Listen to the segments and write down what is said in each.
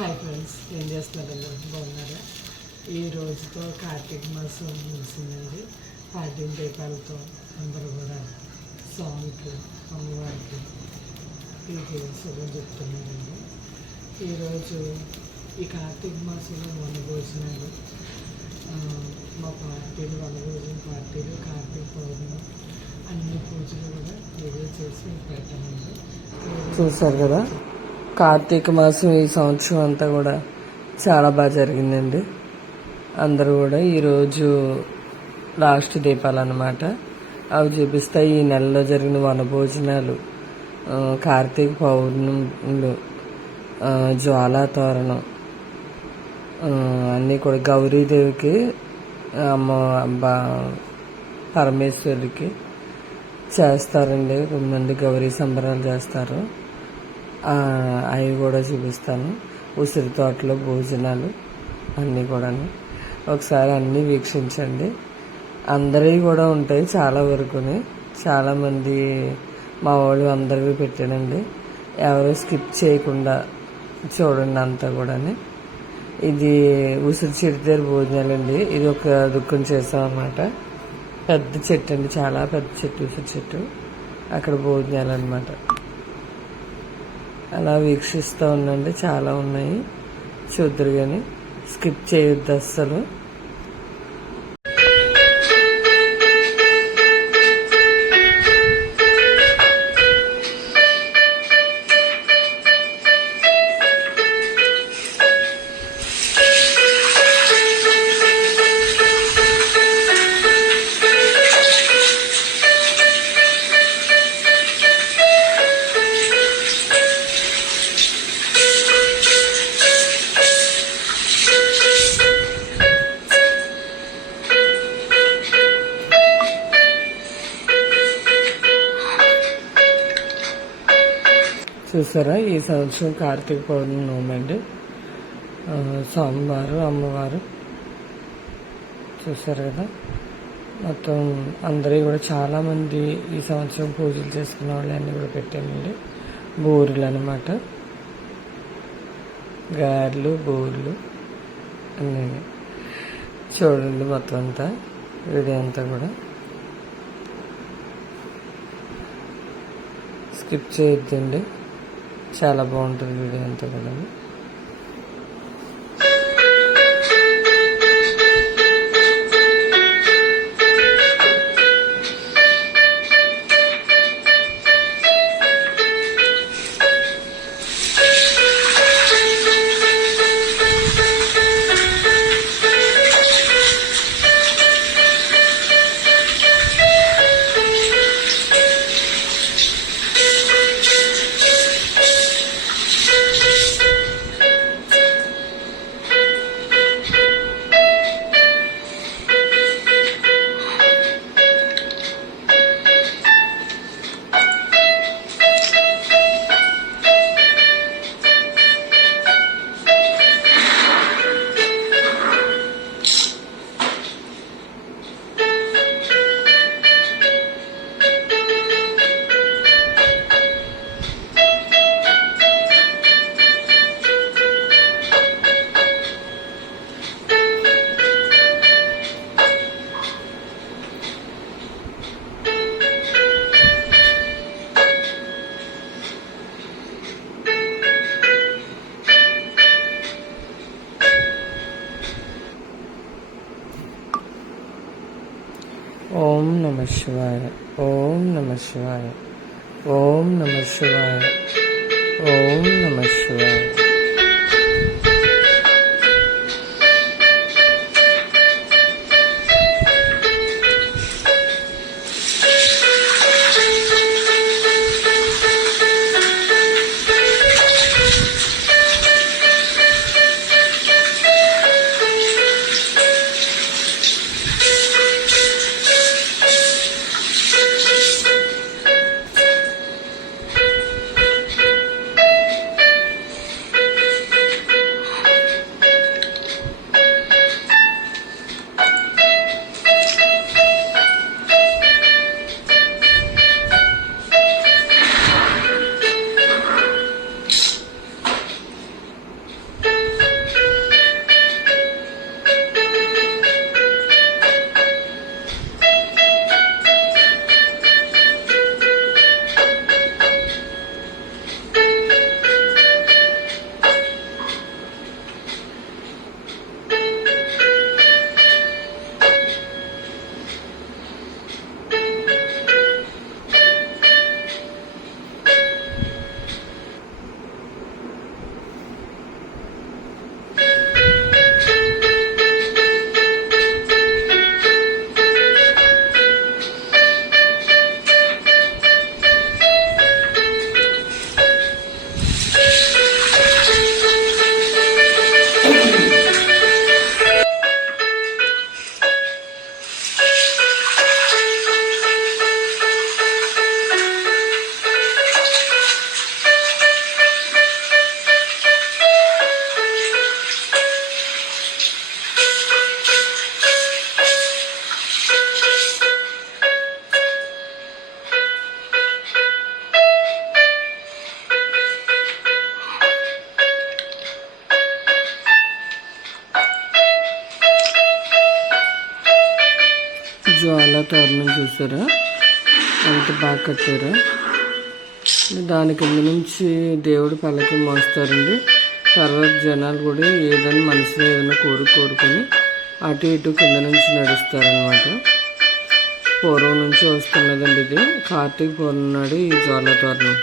Hi friends, ఏం చేస్తున్నారండి? బాగున్నారా? ఈ రోజుతో కార్తీక మాసం ముగిసిందండి. 14 దీపాలతో అందరూ కూడా స్వామికి, అమ్మవారికి వీరికి శుభం చెప్తున్నారండి. ఈరోజు ఈ కార్తీక మాసంలో వనభోజనాలు, మా పార్టీలు, వనభోజన పార్టీలు, కార్తీక పౌర్ణమి అన్ని పూజలు కూడా వీడియో చేసి పెడతామండి. చూసారు కదా, కార్తీక మాసం ఈ సంవత్సరం అంతా కూడా చాలా బాగా జరిగిందండి. అందరూ కూడా ఈరోజు లాస్ట్ దీపాలు అన్నమాట. అవి చూపిస్తాయి ఈ నెలలో జరిగిన వనభోజనాలు, కార్తీక పౌర్ణములు, జ్వాలా తోరణం అన్నీ కూడా గౌరీదేవికి, పరమేశ్వరికి చేస్తారండి. కొంతమంది గౌరీ సంబరాలు చేస్తారు, అవి కూడా చూపిస్తాను. ఉసిరి తోటలో భోజనాలు అన్నీ కూడా ఒకసారి అన్నీ వీక్షించండి. అందరివి కూడా ఉంటాయి చాలా వరకుని. చాలామంది మా వాళ్ళు అందరివి పెట్టానండి. ఎవరు స్కిప్ చేయకుండా చూడండి అంతా కూడా. ఇది ఉసిరి చెట్టు దగ్గర భోజనాలండి. ఇది ఒక దుఃఖం చేస్తాం అన్నమాట. పెద్ద చెట్టు అండి, చాలా పెద్ద చెట్టు, ఉసిరి చెట్టు. అక్కడ భోజనాలు అన్నమాట. అలా వీక్షిస్తూ ఉండండి, చాలా ఉన్నాయి, చూద్దరు కానీ స్కిప్ చేయొద్దు అస్సలు. చూసారా, ఈ సంవత్సరం కార్తీక పౌర్ణమి నోము అండి. స్వామివారు, అమ్మవారు చూసారు కదా. మొత్తం అందరూ కూడా చాలామంది ఈ సంవత్సరం పూజలు చేసుకున్న వాళ్ళు అన్నీ కూడా పెట్టానండి. బూరెలు అన్నమాట, గారెలు, బూరెలు అన్నీ చూడండి. మొత్తం అంతా వీడియో అంతా కూడా స్కిప్ చేయొద్దండి, చాలా బాగుంటుంది వీడియో అంతా కూడా. ఓం నమః శివాయ, ఓం నమః శివాయ, ఓం నమః శివాయ, ఓం నమః శివాయ. జ్వాలా తోరణం చూసారా ఎంత బాగా కట్టారో. దాని కింద నుంచి దేవుడు పల్లకి మోస్తారండి. తర్వాత జనాలు కూడా ఏదైనా మనసులో ఏదైనా కోరుకొని అటు ఇటు కింద నుంచి నడుస్తారనమాట. పూర్వం నుంచి వస్తున్నదండి ఇది. కార్తీక పౌర్ణమి నాడు ఈ జ్వాలా తోరణం.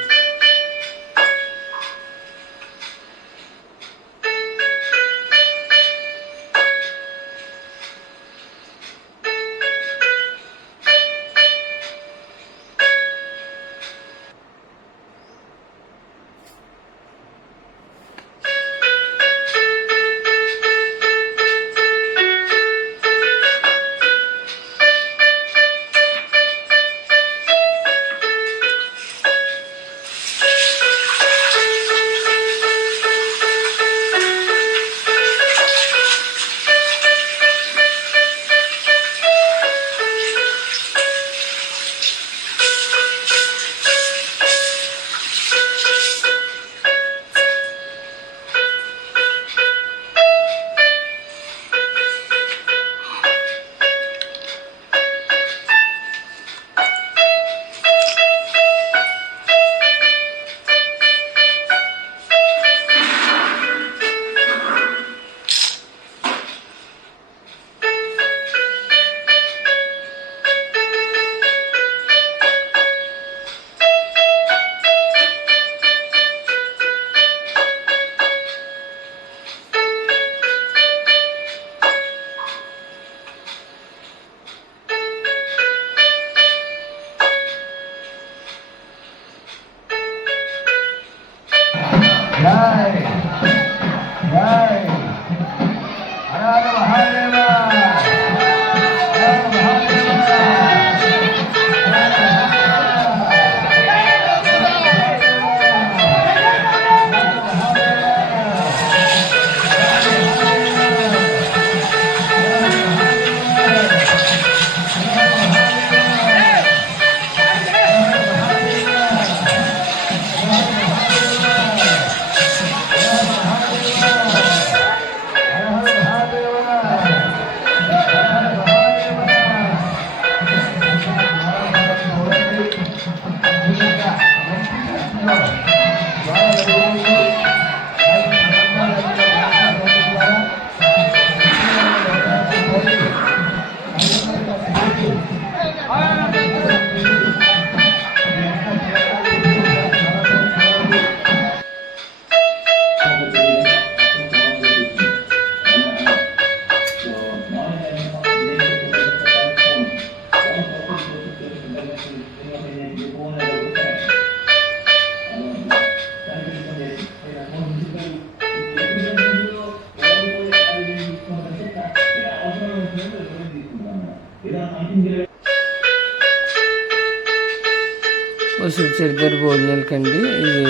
ఉసిరి చరిత్ర భోజనాలకండి. ఇది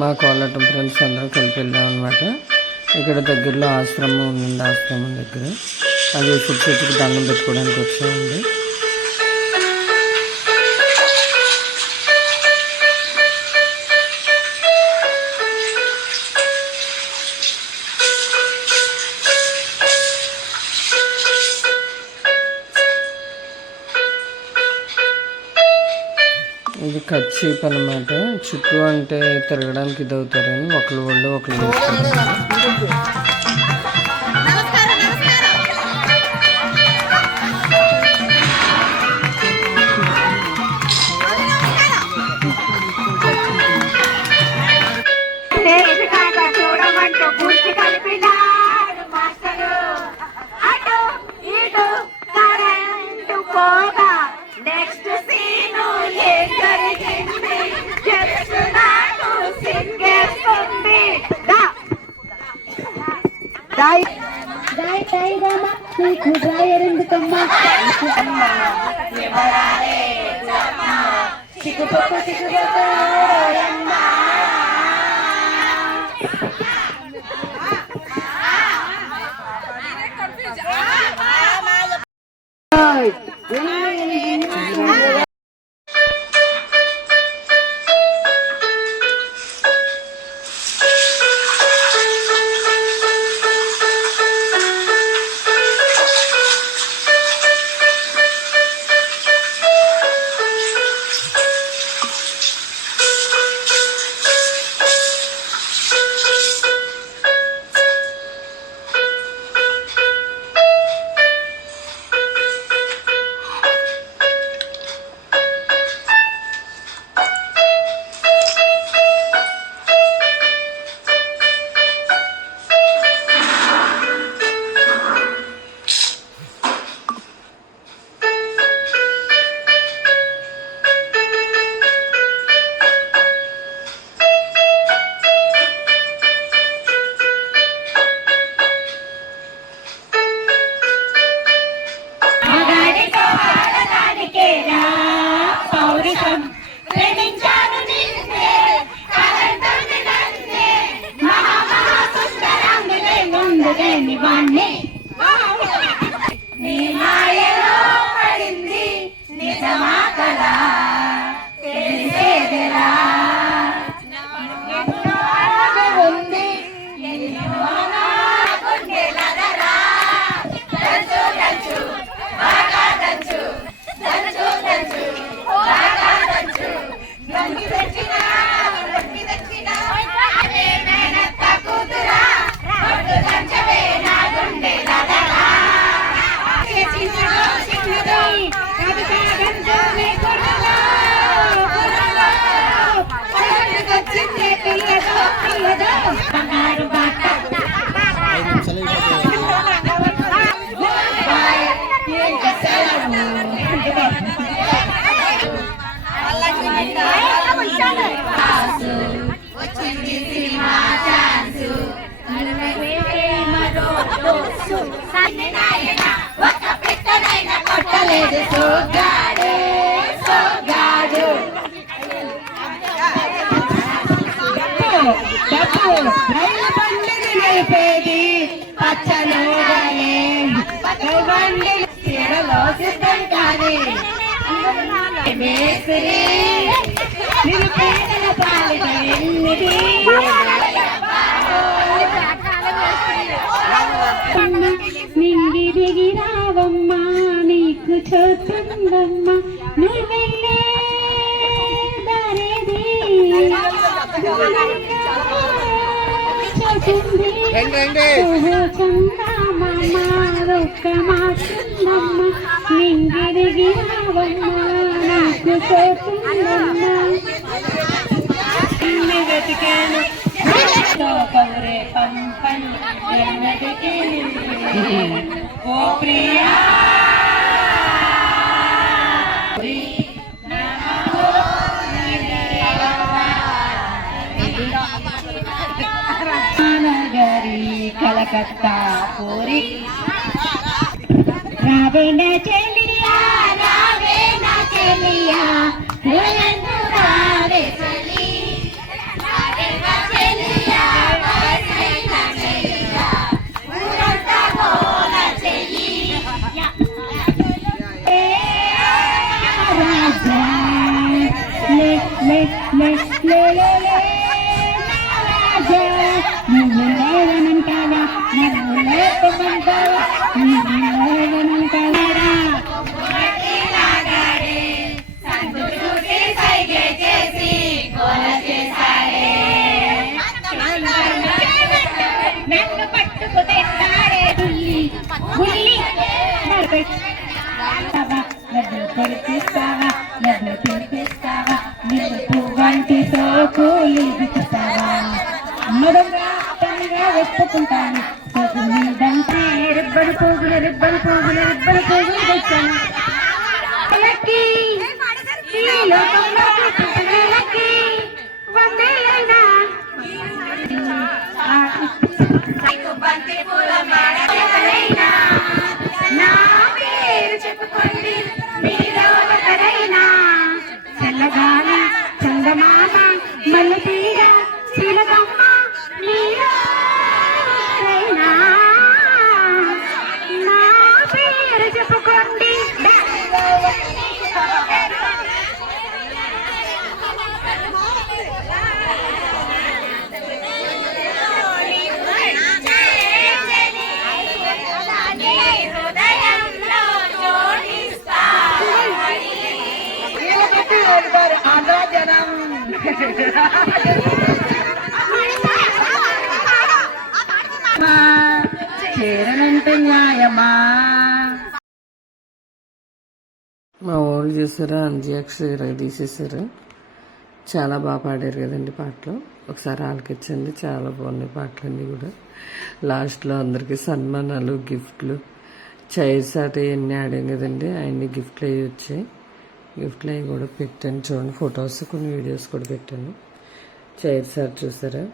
మా కోలాటం ఫ్రెండ్స్ అందరం కలిపి వెళ్ళాం అనమాట. ఇక్కడ దగ్గరలో ఆశ్రమం ఉందండి. ఆశ్రమం దగ్గర అది ఉసిరి చెట్టుకి దండం పెట్టుకోవడానికి వచ్చామండి. ఇది కచ్చీప్ అనమాట. చుట్టూ అంటే తిరగడానికి ఇది అవుతారని ఒకళ్ళు వాళ్ళు ఒకళ్ళు రైలు పండుగ నడిపేది పచ్చలోనే చీరలో సిద్ధం కానీ నిరుపేదల పాలిట ఎన్నిది నింగి దిగి రావమ్మా నీకు చూస్తుందమ్మా నువ్వెళ్ళే దారేది నింగి దిగి రావమ్మా నీకు చూస్తుందమ్మా వెతికాను పౌరే పంపని ఓ ప్రియా నగరి కలకత్తా పూరి రావేనా చెలియా రావేనా చెలియా రావే చెలి రావేనా చెలియా రావేనా చెలియా ఊరంతా గోల చెయ్యి రాజా లే లే లే లే లే రాజా నువ్వు లేవనంటావా నన్ను లేపమంటావా నువ్వు లేవనంటావా నన్ను పట్టుకుతే నన్ను తెరిపిస్తావా నన్ను తెరిపిస్తావా నిన్ను పువ్వంటి సోకులు దిస్తావా మృదంగా తనగా ఒప్పుకుంటాను మీదంటే రిబ్బలు పోగులు రిబ్బలు పోగులు రిబ్బలు పోగులు తెచ్చాను చెప్పుకోండి చల్లగాలి చందమామ మల్లు తీగ శీలకమ్మ మీరైనా నా పేరు చెప్పుకోండి చేరనంటే న్యాయమా మా వాళ్ళు చూసారా అంత్యాక్షరి తీసేసారు. చాలా బాగా పాడారు కదండి పాటలు. ఒకసారి ఆలకించండి, చాలా బాగున్నాయి పాటలన్నీ కూడా. లాస్ట్లో అందరికీ సన్మానాలు, గిఫ్ట్లు, చైర్స్ అటు ఇవన్నీ ఆడాం కదండి. అవన్నీ గిఫ్ట్లు అవి వచ్చాయి. గిఫ్ట్లు అవి కూడా పెట్టాను చూడండి. ఫొటోస్ కొన్ని వీడియోస్ కూడా పెట్టాను. చైర్స్ అటు చూసారా.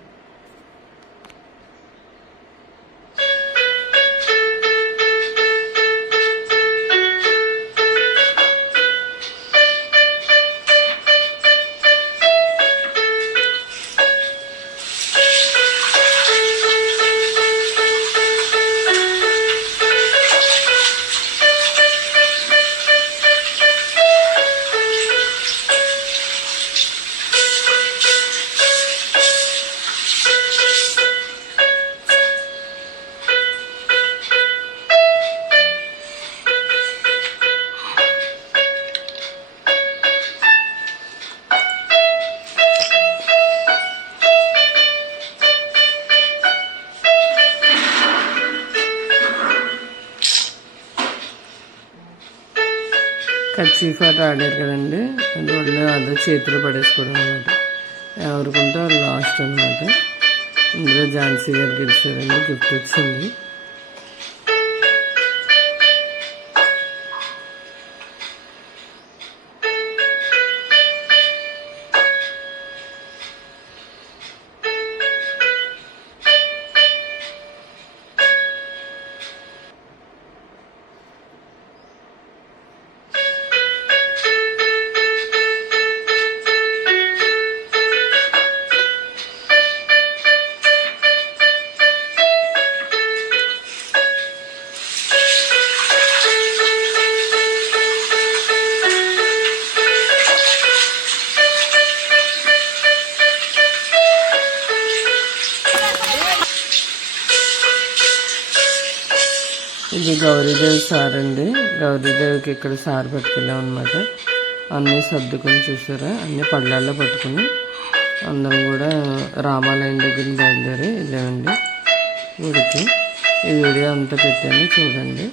కర్చీఫ్ ఆట ఆడారు కదండి. అందువల్ల అదే చేతిలో పడేసుకోవడం అనమాట. ఎవరికుంటే వాళ్ళు లాస్ట్ అనమాట. ఇందులో ఝాన్సీ గారు గెలిచారండి, గిఫ్ట్ వచ్చింది. ఇది గౌరీదేవి సార్ అండి. గౌరీదేవికి ఇక్కడ సార్ పట్టుకెళ్ళాం అనమాట. అన్నీ సర్దుకొని చూసారా, అన్ని పళ్ళాల్లో పట్టుకుని అందరం కూడా రామాలయం దగ్గర బయలుదేరి వెళ్ళామండి ఊరికి. ఈ వీడియో అంతా పెట్టాను చూడండి.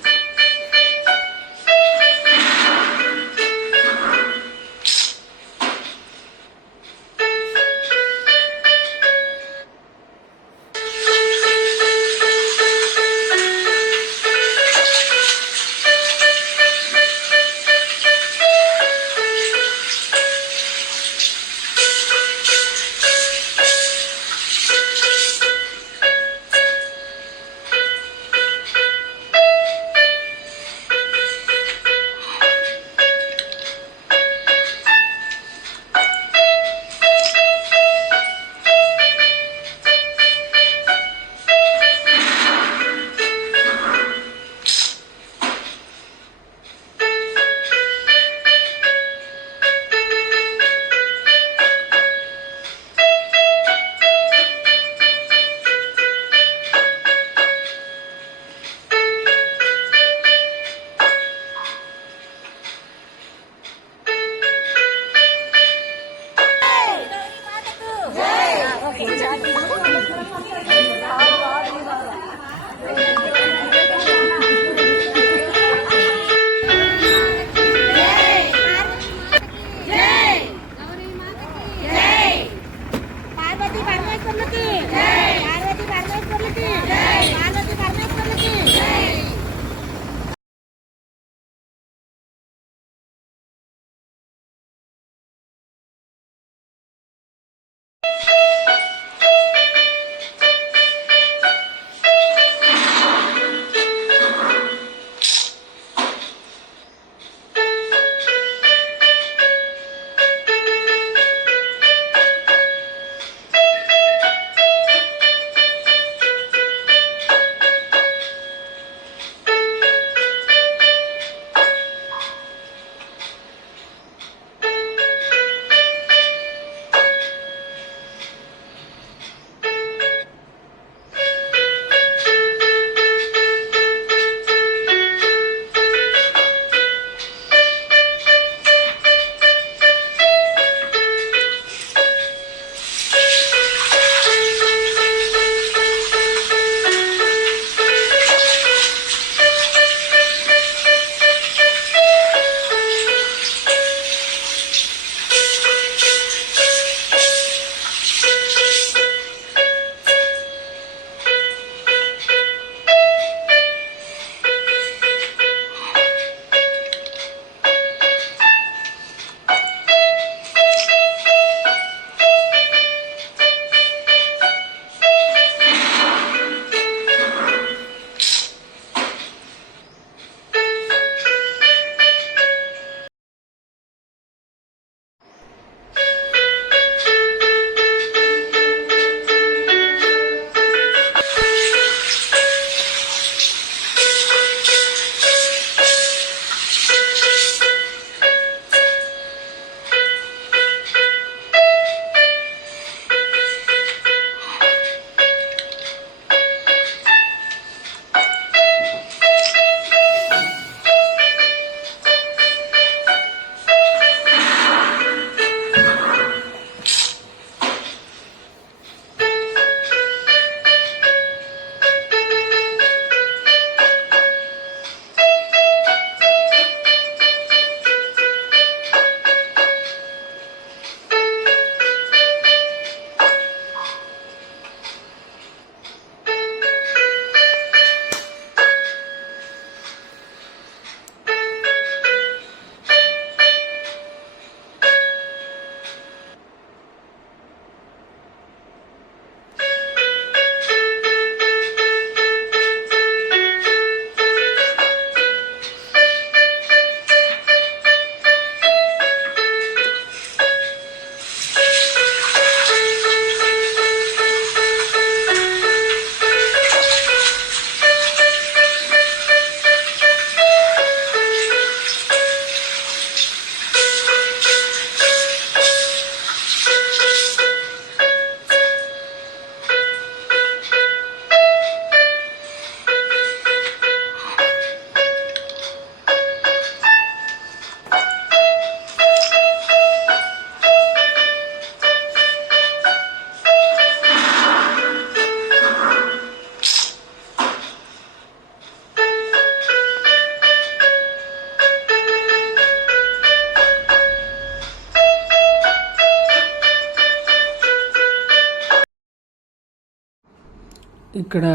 ఇక్కడ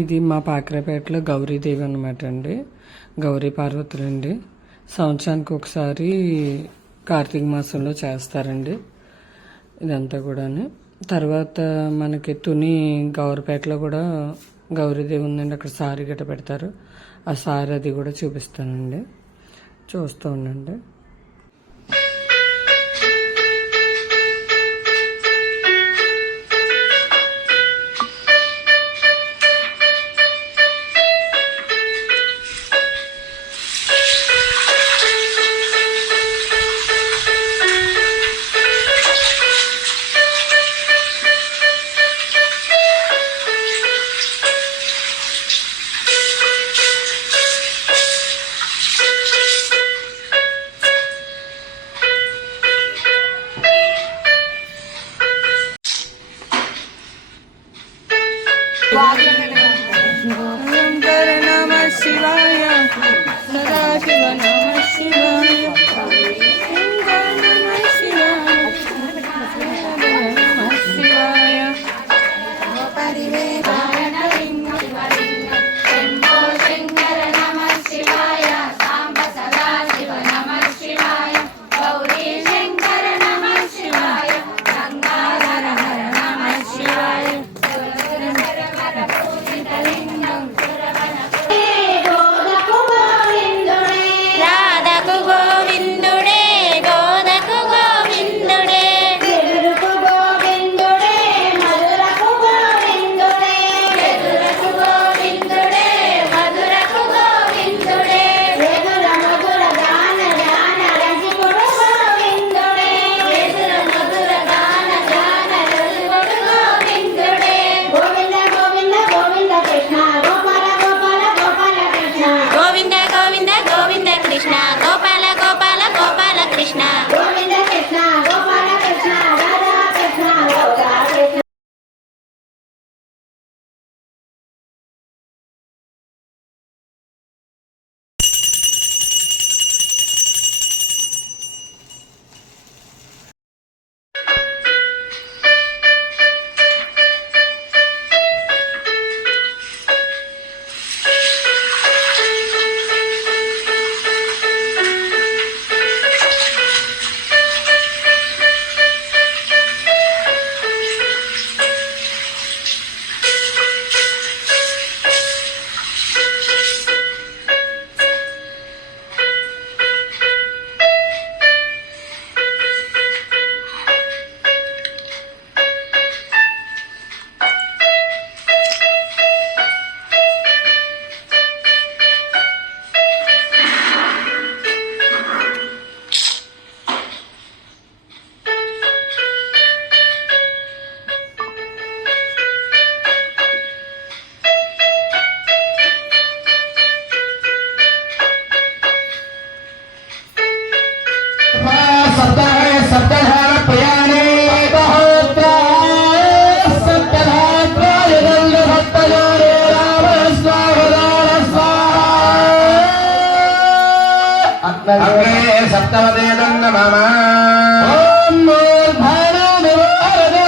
ఇది మా పాకరాపేటలో గౌరీదేవి అన్నమాట అండి. గౌరీ పార్వతులండి. సంవత్సరానికి ఒకసారి కార్తీక మాసంలో చేస్తారండి ఇదంతా కూడాను. తర్వాత మనకి తుని గౌరీపేటలో కూడా గౌరీదేవి ఉందండి. అక్కడ సారీ గట్ట పెడతారు. ఆ సారీ అది కూడా చూపిస్తానండి, చూస్తూ ఉండండి. శంకర నమ శివాయ, సదాశివ నమ శివాయ, శంకర నమ శివాయ, నమ శివాయ. రాధకు గోవిందుడే గోదకు గోవిందుడే ఎదురుకు గోవిందుడే మధురకు గోవిందుడే ఎదురుకు గోవిందుడే మధురకు గోవిందుడే ఎదుర మధుర గాన గాన రసికుడు గోవిందుడే ఎదుర మధుర గాన గాన రసికుడు గోవిందుడే గోవింద గోవింద గోవింద కృష్ణ గోపాల గోపాల గోపాల కృష్ణ గోవింద గోవింద గోవింద కృష్ణ గోపాల గోపాల గోపాల కృష్ణ గోవింద కృష్ణ గోపాల కృష్ణ రాధా కృష్ణ గోదా కృష్ణ. सप्तवदेदं नमः ओम मूर्धनो निवारणो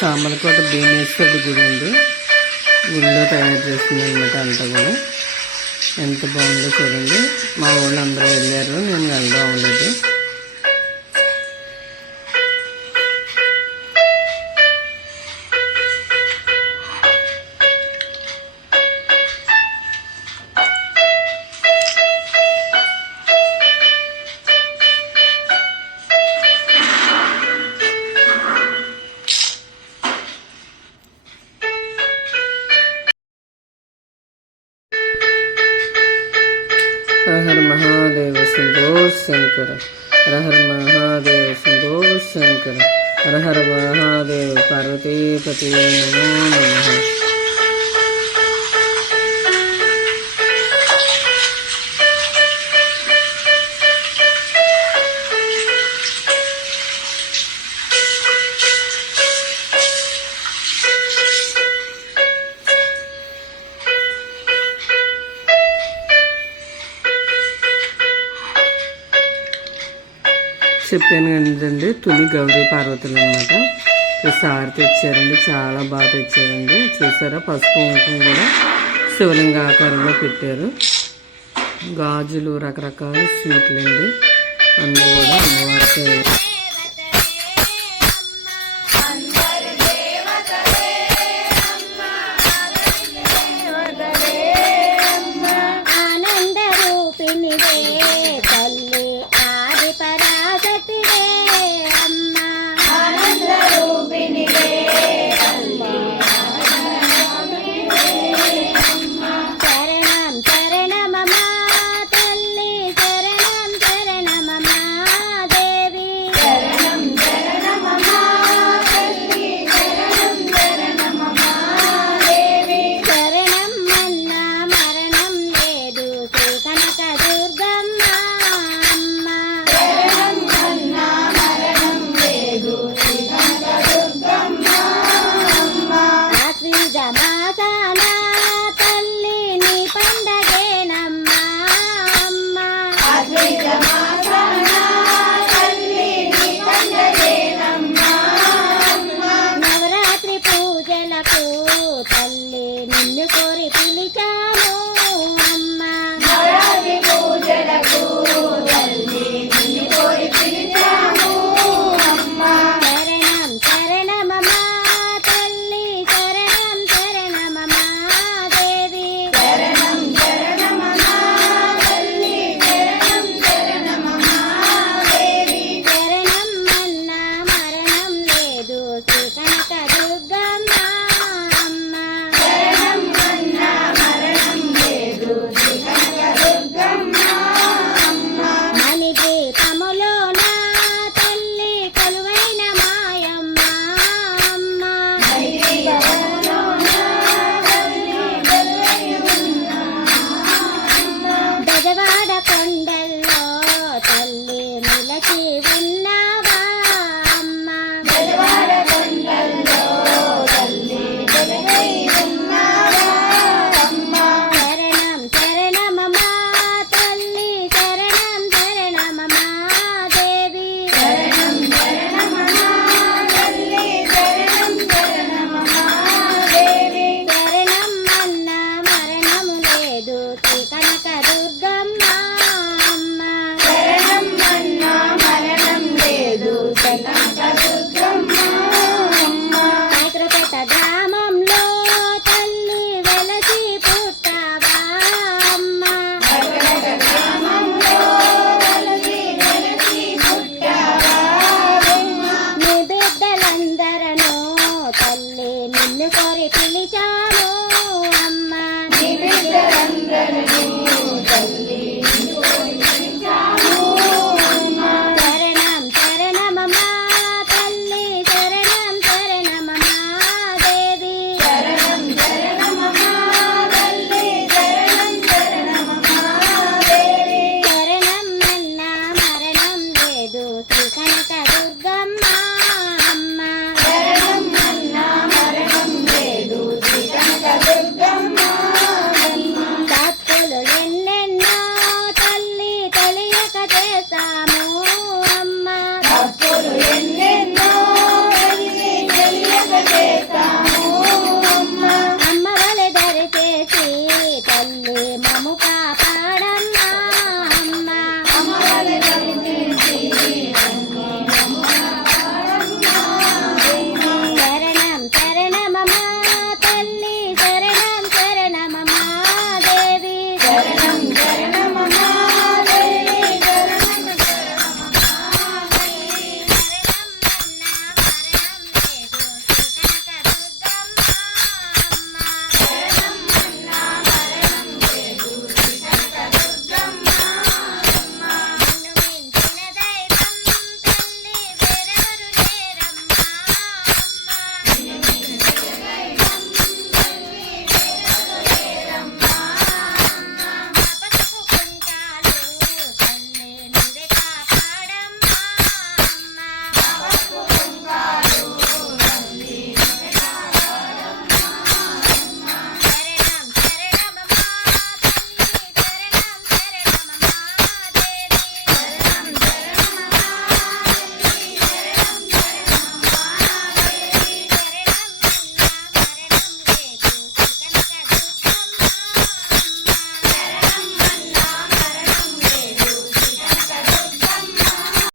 సామర్లకోట భీమేశ్వరుడి గుడి ఉంది. గుడిలో తయారు చేస్తుంది అనమాట అంతా కూడా. ఎంత బాగుందో చూడండి. మా వాళ్ళు అందరూ వెళ్ళారు, నేను వెళ్దాం అవ్వలేదు. हर महादेव शंभो शंकर, हर हर महादेव शंभो शंकर, हर हर महादेव पार्वती पति नमो नमः. చెప్పాను కదండి, తుని గౌరీ పార్వతులు అనమాట. సారి తెచ్చారండి, చాలా బాగా తెచ్చారండి. చూసారా, పసుపు కుంకుమ కూడా శివలింగ ఆకారంలో పెట్టారు. గాజులు, రకరకాల స్వీట్లు అండి, అన్నీ కూడా అమ్మవారికి